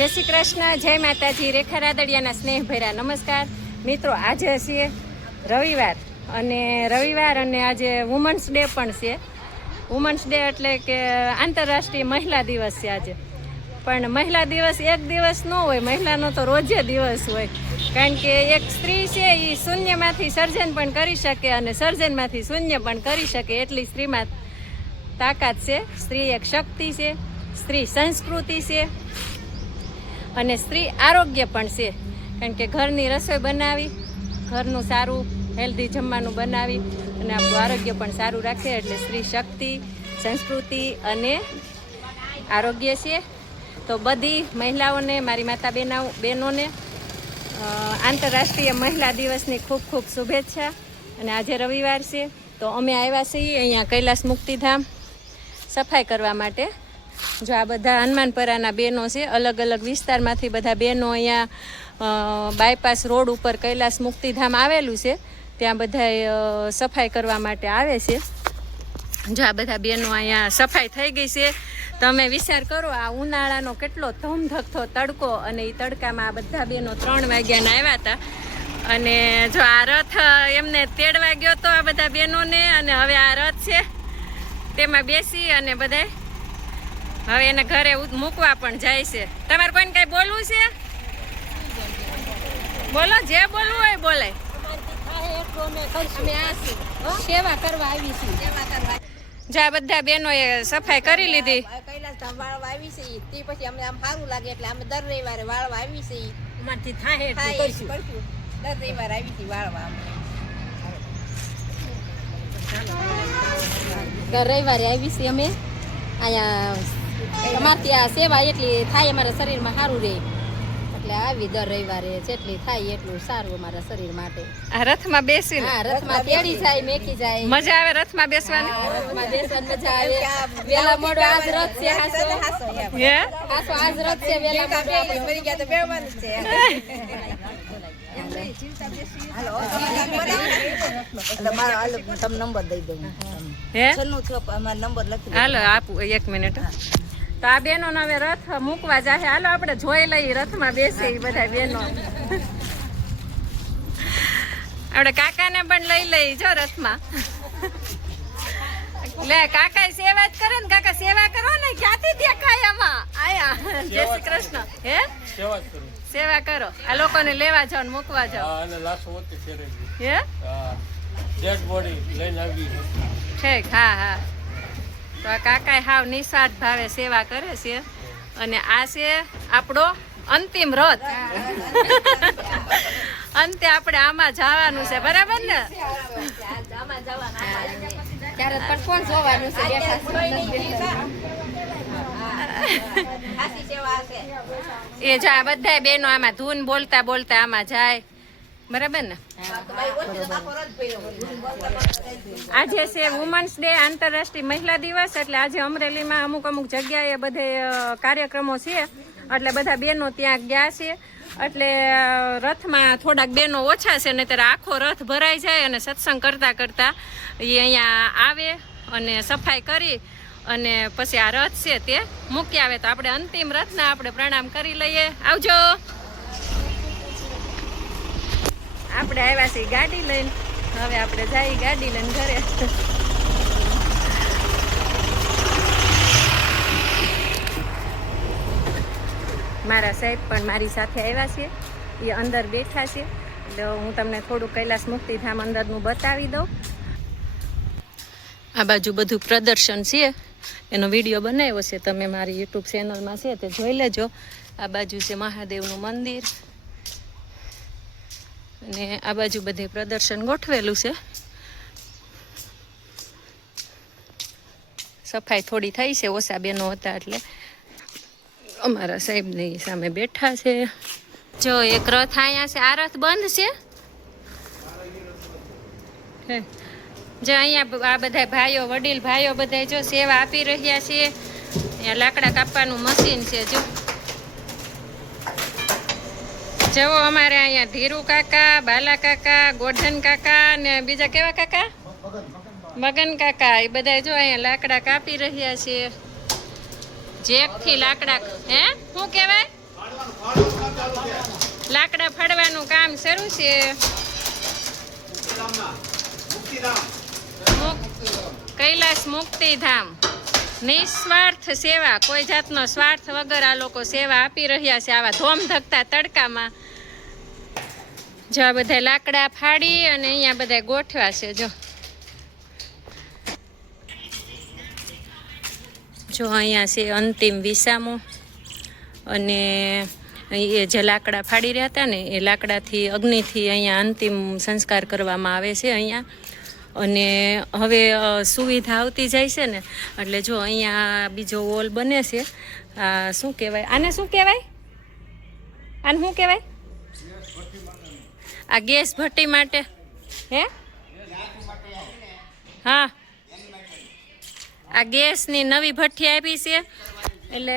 જય શ્રી કૃષ્ણ, જય માતાજી, રેખા રાદડિયાના સ્નેહ ભર્યા નમસ્કાર મિત્રો. આજે છે રવિવાર અને આજે વુમન્સ ડે પણ છે. વુમન્સ ડે એટલે કે આંતરરાષ્ટ્રીય મહિલા દિવસ છે આજે. પણ મહિલા દિવસ એક દિવસ ન હોય, મહિલાનો તો રોજે દિવસ હોય. કારણ કે એક સ્ત્રી છે એ શૂન્યમાંથી સર્જન પણ કરી શકે અને સર્જનમાંથી શૂન્ય પણ કરી શકે, એટલી સ્ત્રીમાં તાકાત છે. સ્ત્રી એક શક્તિ છે, સ્ત્રી સંસ્કૃતિ છે અને સ્ત્રી આરોગ્ય પણ છે. કારણ કે ઘરની રસોઈ બનાવી, ઘરનું સારું હેલ્ધી જમવાનું બનાવી અને આપણું આરોગ્ય પણ સારું રાખે, એટલે સ્ત્રી શક્તિ, સંસ્કૃતિ અને આરોગ્ય છે. તો બધી મહિલાઓને, મારી માતા બહેનોને આંતરરાષ્ટ્રીય મહિલા દિવસની ખૂબ ખૂબ શુભેચ્છા. અને આજે રવિવાર છે તો અમે આવ્યા છીએ અહીંયા કૈલાસ મુક્તિધામ સફાઈ કરવા માટે. જો આ બધા હનુમાનપરાના બહેનો છે, અલગ અલગ વિસ્તારમાંથી બધા બહેનો અહીંયા બાયપાસ રોડ ઉપર કૈલાસ મુક્તિધામ આવેલું છે, ત્યાં બધા સફાઈ કરવા માટે આવે છે. જો આ બધા બહેનો અહીંયા સફાઈ થઈ ગઈ છે. તમે વિચાર કરો, આ ઉનાળાનો કેટલો ધમધકતો તડકો, અને એ તડકામાં આ બધા બહેનો 3 વાગ્યાના આવ્યા હતા. અને જો આ રથ એમને તેડવા ગયો તો આ બધા બહેનોને, અને હવે આ રથ છે તેમાં બેસી અને બધા હવે એને ઘરે મૂકવા પણ જાય છે. તમારે કોઈને કઈ બોલવું છે? બોલો, જે બોલવું હોય બોલાય. સેવા કરવા આવી છીએ. જ્યાં બધા બહેનોએ સફાઈ કરી લીધી. કૈલાસધામ વાળવા આવી છે તે પછી અમને આમ સારું લાગે એટલે અમે દર રવિવારે વાળવા આવી છે. અમારથી થાય કરશું. દર રવિવારે આવી છે વાળવા. દર રવિવારે આવી છે અમે અહીંયા. અમારથી આ સેવા એટલી થાય, અમારા શરીરમાં સારું રહે એટલે આવી દર રવિવારે. જેટલી થાય એટલું સારું અમારા શરીર માટે. આ રથમાં બેસીને, હા, રથમાં તેડી જાય, મેકી જાય. મજા આવે રથમાં બેસવાની? રથમાં બેસવાની મજા આવે. વેલા મોડો આજ રથ છે, હાસો હે હાસો આજ રથ છે. વેલા મોડો આપણે મરી ગયા તો બેવાનું છે. નંબર દઈ દઉં. હે 96 અમારો નંબર લખી. હાલો આપું 1 મિનિટ. તો આ બહેનો હવે રથ મૂકવા જાય. હાલો આપણે જોઈ લઈએ રથમાં બેસે એ બધા બહેનો. આપણે કાકાને પણ લઈ લઈ જો રથમાં. લે કાકા સેવા જ કરે ને. કાકા સેવા કરો ને, ક્યાંથી દેખાય આમાં? આયા જય શ્રી કૃષ્ણ. હે સેવા કરું. સેવા કરો. આ લોકોને લેવા જાઓ ને મૂકવા જાઓ. અને લાશો વચ્ચે ફેરવી. હે ડેડ બોડી લઈને આવી. ઠીક, હા હા. તો આ કાકા હાવ નિસ્વાર્થ ભાવે સેવા કરે છે. અને આ છે આપણો અંતિમ રથ. અંતે આપણે આમાં જવાનું છે, બરાબર ને? ત્યારે પણ કોણ જોવાનું છે? એ જો આ બધા બહેનો આમાં ધૂન બોલતા બોલતા આમાં જાય, બરાબર ને? આજે છે વુમન્સ ડે, આંતરરાષ્ટ્રીય મહિલા દિવસ. એટલે આજે અમરેલીમાં અમુક જગ્યાએ બધે કાર્યક્રમો છે, એટલે બધા બહેનો ત્યાં ગયા છે. એટલે રથમાં થોડાક બહેનો ઓછા છે, ને ત્યારે આખો રથ ભરાઈ જાય અને સત્સંગ કરતા કરતા એ અહીંયા આવે અને સફાઈ કરી અને પછી આ રથ છે તે મૂકી આવે. તો આપણે અંતિમ રથના આપણે પ્રણામ કરી લઈએ. આવજો. આપણે આવ્યા છીએ ગાડી લઈને. હવે આપણે જઈએ ગાડી લઈને ઘરે. મારા સાહેબ પણ મારી સાથે આવ્યા છે, એ અંદર બેઠા છે. એટલે હું તમને થોડું કૈલાસ મુક્તિધામ અંદરનું બતાવી દઉં. આ બાજુ બધું પ્રદર્શન છે, એનો વિડીયો બનાવ્યો છે, તમે મારી યુટ્યુબ ચેનલમાં છે તે જોઈ લેજો. આ બાજુ છે મહાદેવનું મંદિર, અને આ બાજુ બધે પ્રદર્શન ગોઠવેલું છે. સફાઈ થોડી થઈ છે, ઓછા બહેનો હતા એટલે. અમારા સાહેબની સામે બેઠા છે. જો એક રથ અહીંયા છે. આ રથ બંધ છે. જો અહીંયા આ બધા ભાઈઓ, વડીલ ભાઈઓ બધા જો સેવા આપી રહ્યા છે. અહીંયા લાકડા કાપવાનું મશીન છે. જો અમારે અહીંયા ધીરુ કાકા, બાલા કાકા, ગોઢન કાકા ને બીજા કેવા કાકા? મગન કાકા. એ બધા જો અહીંયા લાકડા કાપી રહ્યા છે. જેકથી લાકડા. હે શું કહેવાય? લાકડા ફાડવાનું કામ શરૂ છે. કૈલાસ મુક્તિધામ નિસ્વાર્થ સેવા, કોઈ જાતનો સ્વાર્થ વગર આ લોકો સેવા આપી રહ્યા છે આવા ધોમધકતા તડકામાં. જો આ બધા લાકડા ફાડી અને અહીંયા બધા ગોઠવા છે. જો અહીંયા છે અંતિમ વિસામો, અને એ જે લાકડા ફાડી રહ્યા હતા ને એ લાકડાથી અગ્નિથી અહીંયા અંતિમ સંસ્કાર કરવામાં આવે છે અહીંયા. અને હવે સુવિધા આવતી જાય છે ને એટલે જો અહીંયા બીજો વોલ બને છે. આ શું કહેવાય આને? શું કહેવાય આને? શું કહેવાય? આ ગેસ ભઠ્ઠી માટે. હે હા, આ ગેસની નવી ભઠ્ઠી આપી છે એટલે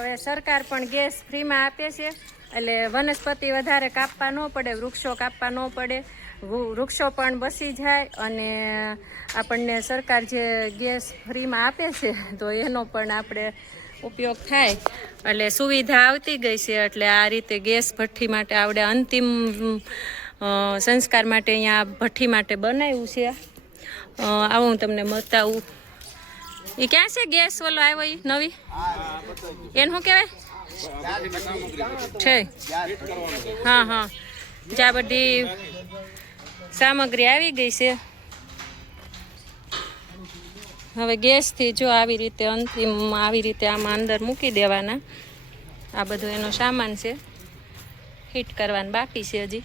હવે સરકાર પણ ગેસ ફ્રીમાં આપે છે. એટલે વનસ્પતિ વધારે કાપવા ન પડે, વૃક્ષો કાપવા ન પડે, વૃક્ષો પણ બસી જાય અને આપણને સરકાર જે ગેસ ફ્રીમાં આપે છે તો એનો પણ આપણે ઉપયોગ થાય. એટલે સુવિધા આવતી ગઈ છે. એટલે આ રીતે ગેસ ભઠ્ઠી માટે આપણે અંતિમ સંસ્કાર માટે અહીંયા ભઠ્ઠી માટે બનાવ્યું છે. આવું હું તમને બતાવું. એ ક્યાં છે ગેસ ઓલો આવ્યો એ નવી? એને શું કહેવાય છે? હા હા, જ્યાં બધી સામગ્રી આવી ગઈ છે. હવે ગેસથી જો આવી રીતે અંતિમ આવી રીતે આમાં અંદર મૂકી દેવાના. આ બધો એનો સામાન છે, હીટ કરવાનું બાકી છે હજી.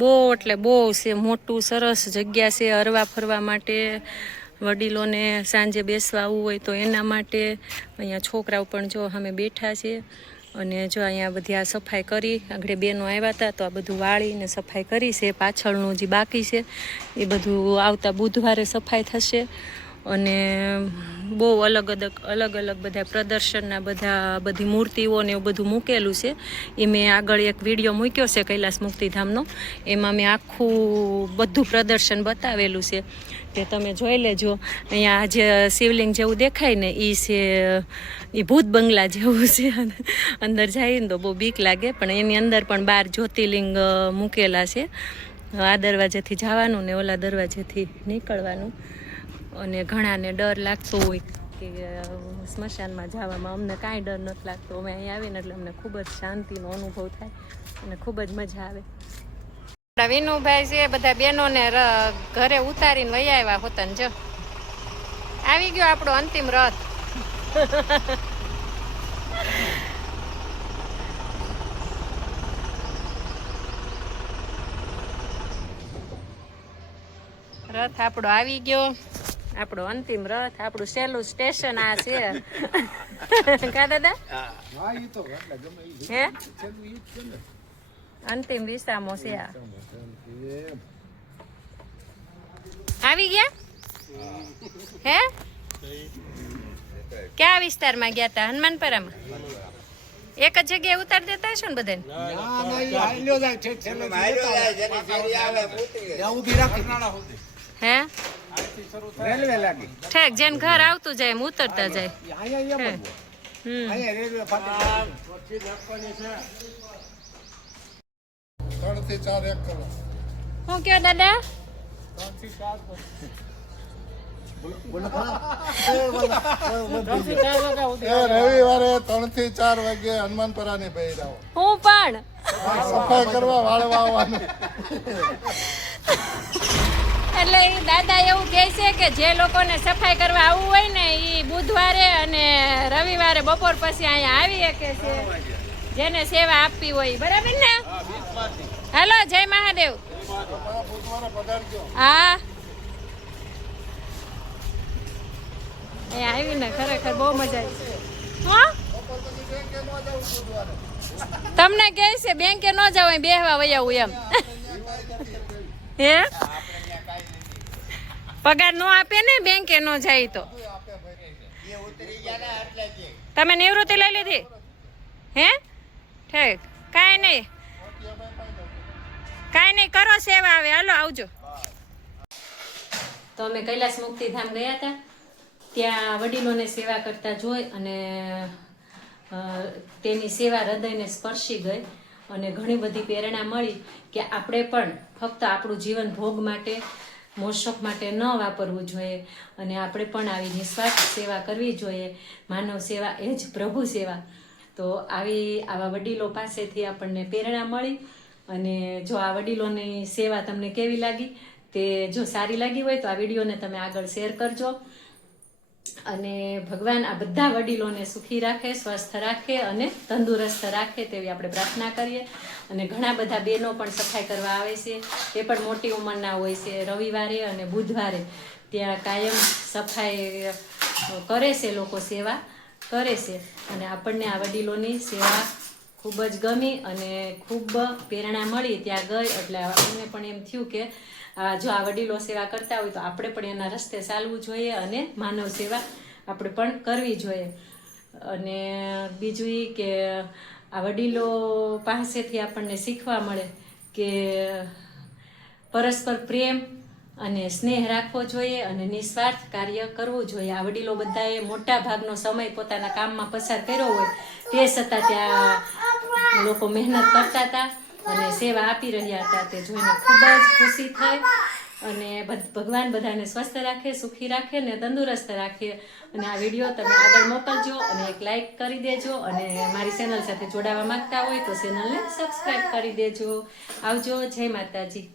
બહુ એટલે બહુ છે, મોટું સરસ જગ્યા છે હરવા ફરવા માટે. વડીલોને સાંજે બેસવા આવવું હોય તો એના માટે. અહીંયા છોકરાઓ પણ જો અમે બેઠા છે. અને જો અહીંયા બધી આ સફાઈ કરી, આગળ બેનો આવ્યા હતા તો આ બધું વાળીને સફાઈ કરી છે. પાછળનું જે બાકી છે એ બધું આવતા બુધવારે સફાઈ થશે. અને બહુ અલગ અલગ બધા પ્રદર્શનના બધી મૂર્તિઓ ને એવું બધું મૂકેલું છે. એ મેં આગળ એક વિડીયો મૂક્યો છે કૈલાસ મુક્તિધામનો, એમાં મેં આખું બધું પ્રદર્શન બતાવેલું છે તે તમે જોઈ લેજો. અહીંયા જે શિવલિંગ જેવું દેખાય ને એ છે એ ભૂત બંગલા જેવું છે. અંદર જઈએ ને તો બહુ બીક લાગે, પણ એની અંદર પણ 12 જ્યોતિર્લિંગ મૂકેલા છે. આ દરવાજેથી જવાનું ને ઓલા દરવાજેથી નીકળવાનું. અને ઘણાને ડર લાગતો હોય કે સ્મશાનમાં જવામાં, અમને કાંઈ ડર નથી લાગતો. અમે અહીં આવીને એટલે અમને ખૂબ જ શાંતિનો અનુભવ થાય અને ખૂબ જ મજા આવે. વિનુભાઈ છે બધા બહેનોને ઘરે ઉતારીને વહી આવ્યા હોતા ને જો આવી ગયો આપણો અંતિમ રથ. રથ આપણો આવી ગયો, આપણો અંતિમ રથ, આપણું સહેલું સ્ટેશન આ છે. કા દાદા? હે અંતિમ વિસામો છે આ. આવી ગયા? હે ક્યાં વિસ્તારમાં ગયા હતા? હનુમાનપરામાં એક જ જગ્યાએ ઉતારી દેતા હશો ને બધાને? હે રેલવે લાગી ઠેક જેન ઘર આવતું જાય એમ ઉતરતા જાય. શું કયો દાદા? રવિવારે 3 થી 4 વાગે હનુમાનપરાની બહેરાઓ. હું પણ સફાઈ કરવા વાળવા આવવાનું. એટલે એ દાદા એવું કહે છે કે જે લોકોને સફાઈ કરવા આવવું હોય ને એ બુધવારે અને રવિવારે બપોર પછી અહીંયા આવી શકે છે, જેને સેવા આપવી હોય. બરાબર ને? હાલો, જય મહાદેવ. હા, અહીંયા આવીને ખરેખર બહુ મજા આવી. હા, તમને કહે છે બેંકે ન જાવ, બેહવા વયાવું એમ. હે પગાર નો આપે ને બેંકે નો જાય તો? તમે નિવૃત્તિ લઈ લીધી? હે ઠીક, કાંઈ નહીં કરો સેવા. આવે હાલો આવજો. તો અમે કૈલાસ મુક્તિધામ ગયા હતા. ત્યાં વડીલોને સેવા કરતા જોઈ અને તેની સેવા હૃદયને સ્પર્શી ગઈ અને ઘણી બધી પ્રેરણા મળી કે આપણે પણ ફક્ત આપણું જીવન ભોગ માટે મોજશોખ માટે ન વાપરવું જોઈએ અને આપણે પણ આવી નિસ્વાર્થ સેવા કરવી જોઈએ. માનવ સેવા એ જ પ્રભુ સેવા. તો આવા વડીલો પાસેથી આપણને પ્રેરણા મળી. અને જો આ વડીલોની સેવા તમને કેવી લાગી, તે જો સારી લાગી હોય તો આ વિડીયોને તમે આગળ શેર કરજો. અને ભગવાન આ બધા વડીલોને સુખી રાખે, સ્વસ્થ રાખે અને તંદુરસ્ત રાખે તેવી આપણે પ્રાર્થના કરીએ. અને ઘણા બધા બહેનો પણ સફાઈ કરવા આવે છે, તે પણ મોટી ઉંમરના હોય છે. રવિવારે અને બુધવારે ત્યાં કાયમ સફાઈ કરે છે, લોકો સેવા કરે છે. અને આપણને આ વડીલોની સેવા ખૂબ જ ગમી અને ખૂબ પ્રેરણા મળી. ત્યાં ગઈ એટલે અમને પણ એમ થયું કે જો આ વડીલો સેવા કરતા હોય તો આપણે પણ એના રસ્તે ચાલવું જોઈએ અને માનવ સેવા આપણે પણ કરવી જોઈએ. અને બીજું એ કે આ વડીલો પાસેથી આપણને શીખવા મળે કે પરસ્પર પ્રેમ અને સ્નેહ રાખવો જોઈએ અને નિસ્વાર્થ કાર્ય કરવું જોઈએ. આ વડીલો બધાએ મોટા ભાગનો સમય પોતાના કામમાં પસાર કર્યો હોય તે છતાં ત્યાં લોકો મહેનત કરતા હતા અને સેવા આપી રહ્યા હતા. તે જોઈને ખૂબ જ ખુશી થઈ. અને ભગવાન બધાને સ્વસ્થ રાખે, સુખી રાખે ને તંદુરસ્ત રાખે. અને આ વિડીયો તમે આગળ મોકલજો અને એક લાઈક કરી દેજો. અને મારી ચેનલ સાથે જોડાવા માંગતા હોય તો ચેનલને સબસ્ક્રાઈબ કરી દેજો. આવજો. જય માતાજી.